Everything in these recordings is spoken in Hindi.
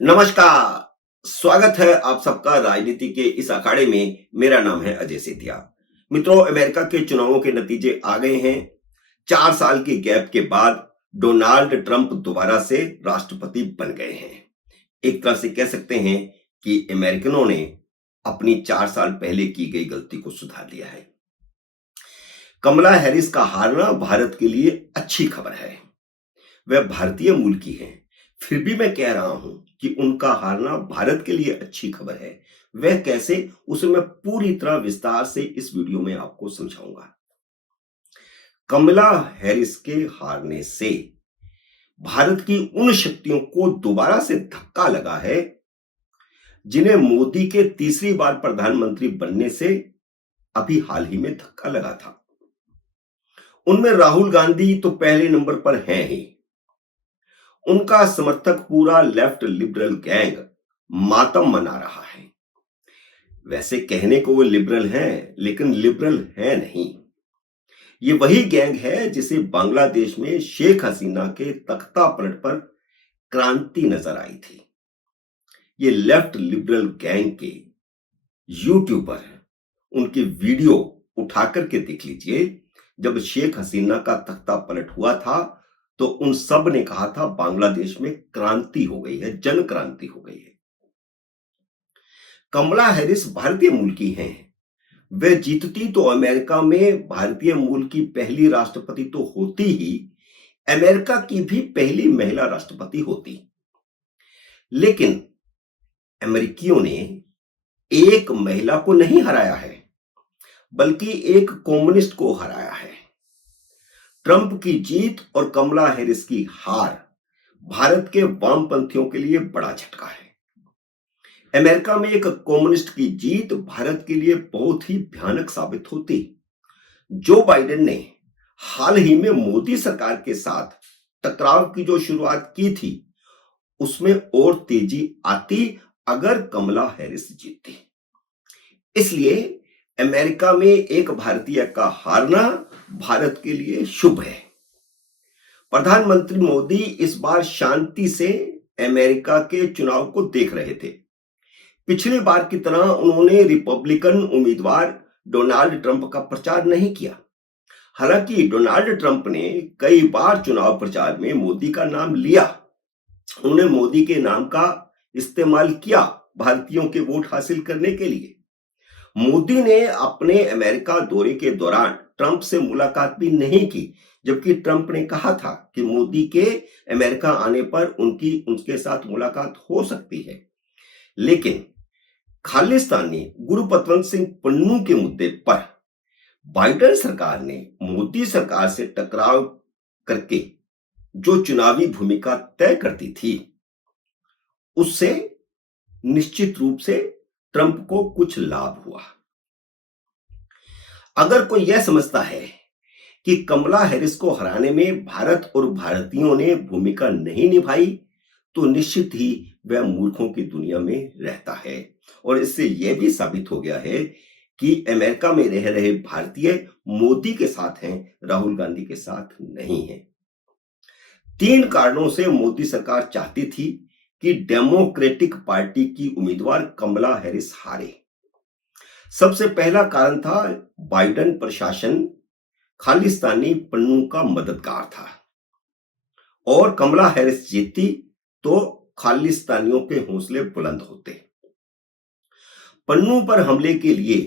नमस्कार। स्वागत है आप सबका राजनीति के इस अखाड़े में। मेरा नाम है अजय सेठिया। मित्रों, अमेरिका के चुनावों के नतीजे आ गए हैं। 4 साल की गैप के बाद डोनाल्ड ट्रंप दोबारा से राष्ट्रपति बन गए हैं। एक तरह से कह सकते हैं कि अमेरिकनों ने अपनी 4 साल पहले की गई गलती को सुधार लिया है। कमला हैरिस का हारना भारत के लिए अच्छी खबर है। वह भारतीय मूल की हैं। फिर भी मैं कह रहा हूं कि उनका हारना भारत के लिए अच्छी खबर है। वह कैसे, उसे मैं पूरी तरह विस्तार से इस वीडियो में आपको समझाऊंगा। कमला हैरिस के हारने से भारत की उन शक्तियों को दोबारा से धक्का लगा है जिन्हें मोदी के तीसरी बार प्रधानमंत्री बनने से अभी हाल ही में धक्का लगा था। उनमें राहुल गांधी तो पहले नंबर पर हैं ही। उनका समर्थक पूरा लेफ्ट लिबरल गैंग मातम मना रहा है। वैसे कहने को वो लिबरल हैं, लेकिन लिबरल है नहीं। ये वही गैंग है जिसे बांग्लादेश में शेख हसीना के तख्ता पलट पर क्रांति नजर आई थी। ये लेफ्ट लिबरल गैंग के यूट्यूबर उनकी वीडियो उठा करके देख लीजिए। जब शेख हसीना का तख्ता पलट हुआ था तो उन सब ने कहा था बांग्लादेश में क्रांति हो गई है, जन क्रांति हो गई है। कमला हैरिस भारतीय मूल की हैं। वे जीतती तो अमेरिका में भारतीय मूल की पहली राष्ट्रपति तो होती ही, अमेरिका की भी पहली महिला राष्ट्रपति होती। लेकिन अमेरिकियों ने एक महिला को नहीं हराया है, बल्कि एक कम्युनिस्ट को हराया है। ट्रंप की जीत और कमला हैरिस की हार भारत के वामपंथियों के लिए बड़ा झटका है। अमेरिका में एक कम्युनिस्ट की जीत भारत के लिए बहुत ही भयानक साबित होती। जो बाइडेन ने हाल ही में मोदी सरकार के साथ टकराव की जो शुरुआत की थी, उसमें और तेजी आती अगर कमला हैरिस जीतती। इसलिए अमेरिका में एक भारतीय का हारना भारत के लिए शुभ है। प्रधानमंत्री मोदी इस बार शांति से अमेरिका के चुनाव को देख रहे थे। पिछली बार की तरह उन्होंने रिपब्लिकन उम्मीदवार डोनाल्ड ट्रंप का प्रचार नहीं किया। हालांकि डोनाल्ड ट्रंप ने कई बार चुनाव प्रचार में मोदी का नाम लिया। उन्होंने मोदी के नाम का इस्तेमाल किया भारतीयों के वोट हासिल करने के लिए। मोदी ने अपने अमेरिका दौरे के दौरान ट्रंप से मुलाकात भी नहीं की, जबकि ट्रंप ने कहा था कि मोदी के अमेरिका आने पर उनके साथ मुलाकात हो सकती है। लेकिन खालिस्तानी गुरुपतवंत सिंह पन्नू के मुद्दे पर बाइडेन सरकार ने मोदी सरकार से टकराव करके जो चुनावी भूमिका तय करती थी, उससे निश्चित रूप से ट्रंप को कुछ लाभ हुआ। अगर कोई यह समझता है कि कमला हैरिस को हराने में भारत और भारतीयों ने भूमिका नहीं निभाई, तो निश्चित ही वह मूर्खों की दुनिया में रहता है। और इससे यह भी साबित हो गया है कि अमेरिका में रह रहे भारतीय मोदी के साथ हैं, राहुल गांधी के साथ नहीं है। 3 कारणों से मोदी सरकार चाहती थी कि डेमोक्रेटिक पार्टी की उम्मीदवार कमला हैरिस हारे। सबसे पहला कारण था, बाइडेन प्रशासन खालिस्तानी पन्नू का मददगार था और कमला हैरिस जीतती तो खालिस्तानियों के हौसले बुलंद होते। पन्नू पर हमले के लिए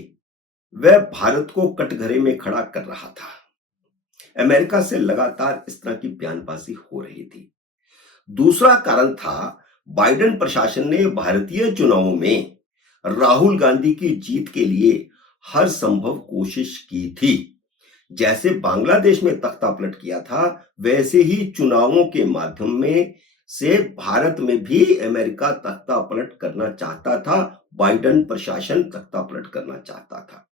वह भारत को कटघरे में खड़ा कर रहा था। अमेरिका से लगातार इस तरह की बयानबाजी हो रही थी। दूसरा कारण था, बाइडेन प्रशासन ने भारतीय चुनावों में राहुल गांधी की जीत के लिए हर संभव कोशिश की थी। जैसे बांग्लादेश में तख्ता पलट किया था, वैसे ही चुनावों के माध्यम में से भारत में भी अमेरिका तख्ता पलट करना चाहता था, बाइडेन प्रशासन तख्ता पलट करना चाहता था।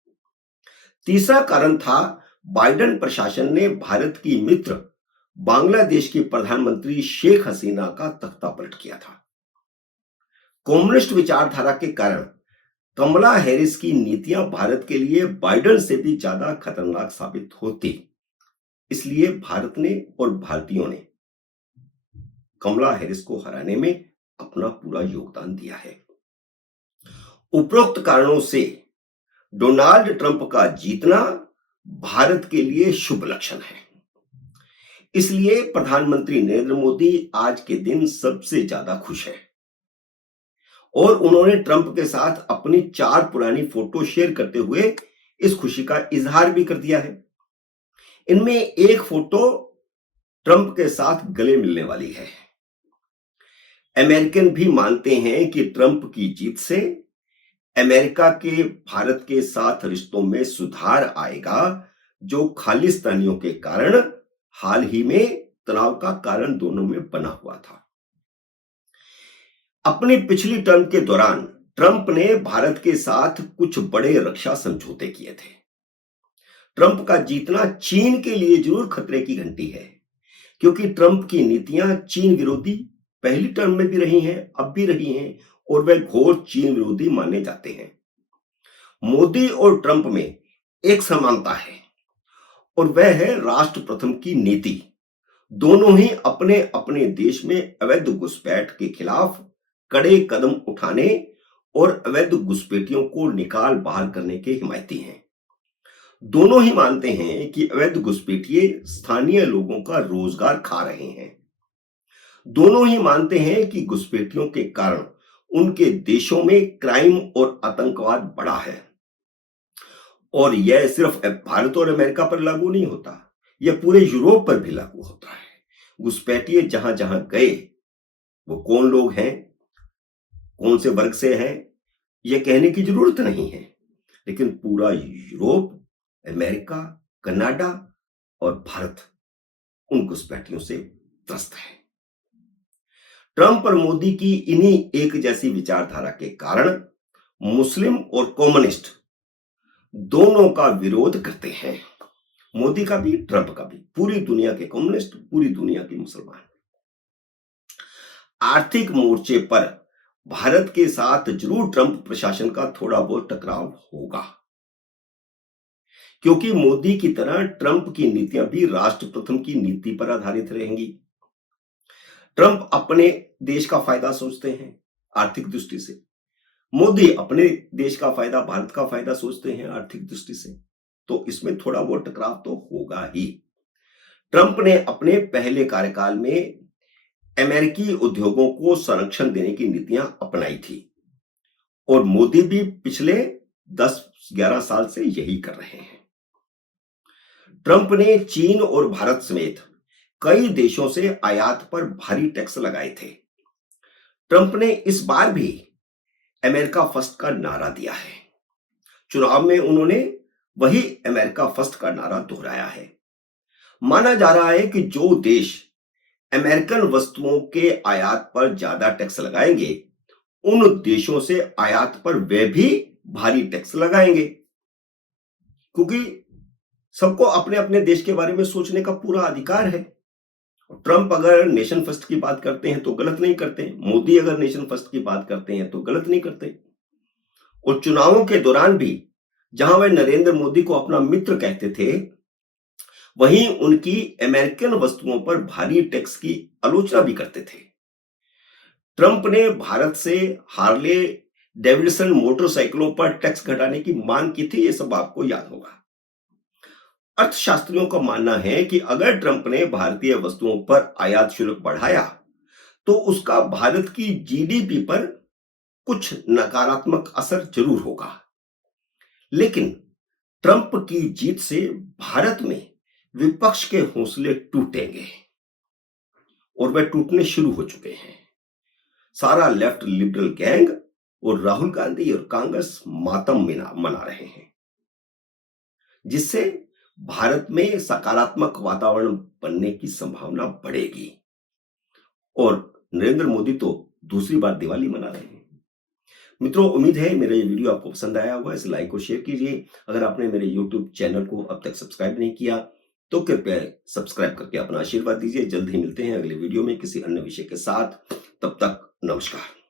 तीसरा कारण था, बाइडेन प्रशासन ने भारत की मित्र बांग्लादेश की प्रधानमंत्री शेख हसीना का तख्ता पलट किया था। कम्युनिस्ट विचारधारा के कारण कमला हैरिस की नीतियां भारत के लिए बाइडेन से भी ज्यादा खतरनाक साबित होती। इसलिए भारत ने और भारतीयों ने कमला हैरिस को हराने में अपना पूरा योगदान दिया है। उपरोक्त कारणों से डोनाल्ड ट्रंप का जीतना भारत के लिए शुभ लक्षण है। इसलिए प्रधानमंत्री नरेंद्र मोदी आज के दिन सबसे ज्यादा खुश हैं और उन्होंने ट्रंप के साथ अपनी 4 पुरानी फोटो शेयर करते हुए इस खुशी का इजहार भी कर दिया है। इनमें एक फोटो ट्रंप के साथ गले मिलने वाली है। अमेरिकन भी मानते हैं कि ट्रंप की जीत से अमेरिका के भारत के साथ रिश्तों में सुधार आएगा, जो खालिस्तानियों के कारण हाल ही में तनाव का कारण दोनों में बना हुआ था। अपनी पिछली टर्म के दौरान ट्रंप ने भारत के साथ कुछ बड़े रक्षा समझौते किए थे। ट्रंप का जीतना चीन के लिए जरूर खतरे की घंटी है, क्योंकि ट्रंप की नीतियां चीन विरोधी पहली टर्म में भी रही हैं, अब भी रही हैं और वे घोर चीन विरोधी माने जाते हैं। मोदी और ट्रंप में एक समानता है और वह है राष्ट्र प्रथम की नीति। दोनों ही अपने अपने देश में अवैध घुसपैठ के खिलाफ कड़े कदम उठाने और अवैध घुसपैठियों को निकाल बाहर करने के हिमायती हैं। दोनों ही मानते हैं कि अवैध घुसपैठिए स्थानीय लोगों का रोजगार खा रहे हैं। दोनों ही मानते हैं कि घुसपैठियों के कारण उनके देशों में क्राइम और आतंकवाद बढ़ा है और यह सिर्फ भारत और अमेरिका पर लागू नहीं होता, यह पूरे यूरोप पर भी लागू होता है। घुसपैठिए जहां जहां गए, वो कौन लोग हैं, कौन से वर्ग से हैं, यह कहने की जरूरत नहीं है, लेकिन पूरा यूरोप, अमेरिका, कनाडा और भारत उन घुसपैठियों से त्रस्त है। ट्रंप और मोदी की इन्हीं एक जैसी विचारधारा के कारण मुस्लिम और कम्युनिस्ट दोनों का विरोध करते हैं। मोदी का भी, ट्रंप का भी, पूरी दुनिया के कम्युनिस्ट, पूरी दुनिया के मुसलमान। आर्थिक मोर्चे पर भारत के साथ जरूर ट्रंप प्रशासन का थोड़ा बहुत टकराव होगा, क्योंकि मोदी की तरह ट्रंप की नीतियां भी राष्ट्र प्रथम की नीति पर आधारित रहेंगी। ट्रंप अपने देश का फायदा सोचते हैं आर्थिक दृष्टि से, मोदी अपने देश का फायदा, भारत का फायदा सोचते हैं आर्थिक दृष्टि से, तो इसमें थोड़ा बहुत टकराव तो होगा ही। ट्रंप ने अपने पहले कार्यकाल में अमेरिकी उद्योगों को संरक्षण देने की नीतियां अपनाई थी और मोदी भी पिछले 10-11 साल से यही कर रहे हैं। ट्रंप ने चीन और भारत समेत कई देशों से आयात पर भारी टैक्स लगाए थे। ट्रंप ने इस बार भी अमेरिका फर्स्ट का नारा दिया है। चुनाव में उन्होंने वही अमेरिका फर्स्ट का नारा दोहराया है। माना जा रहा है कि जो देश अमेरिकन वस्तुओं के आयात पर ज्यादा टैक्स लगाएंगे, उन देशों से आयात पर वे भी भारी टैक्स लगाएंगे, क्योंकि सबको अपने अपने देश के बारे में सोचने का पूरा अधिकार है। ट्रंप अगर नेशन फर्स्ट की बात करते हैं तो गलत नहीं करते, मोदी अगर नेशन फर्स्ट की बात करते हैं तो गलत नहीं करते। और चुनावों के दौरान भी जहां वे नरेंद्र मोदी को अपना मित्र कहते थे, वहीं उनकी अमेरिकन वस्तुओं पर भारी टैक्स की आलोचना भी करते थे। ट्रंप ने भारत से हार्ले डेविडसन मोटरसाइकिलों पर टैक्स घटाने की मांग की थी, यह सब आपको याद होगा। अर्थशास्त्रियों का मानना है कि अगर ट्रंप ने भारतीय वस्तुओं पर आयात शुल्क बढ़ाया तो उसका भारत की जीडीपी पर कुछ नकारात्मक असर जरूर होगा, लेकिन ट्रंप की जीत से भारत में विपक्ष के हौसले टूटेंगे और वे टूटने शुरू हो चुके हैं। सारा लेफ्ट लिबरल गैंग और राहुल गांधी और कांग्रेस मातम मना रहे हैं, जिससे भारत में सकारात्मक वातावरण बनने की संभावना बढ़ेगी और नरेंद्र मोदी तो दूसरी बार दिवाली मना रहे हैं। मित्रों, उम्मीद है मेरा ये वीडियो आपको पसंद आया होगा। इसे लाइक और शेयर कीजिए। अगर आपने मेरे YouTube चैनल को अब तक सब्सक्राइब नहीं किया तो कृपया सब्सक्राइब करके अपना आशीर्वाद दीजिए। जल्द ही मिलते हैं अगले वीडियो में किसी अन्य विषय के साथ। तब तक नमस्कार।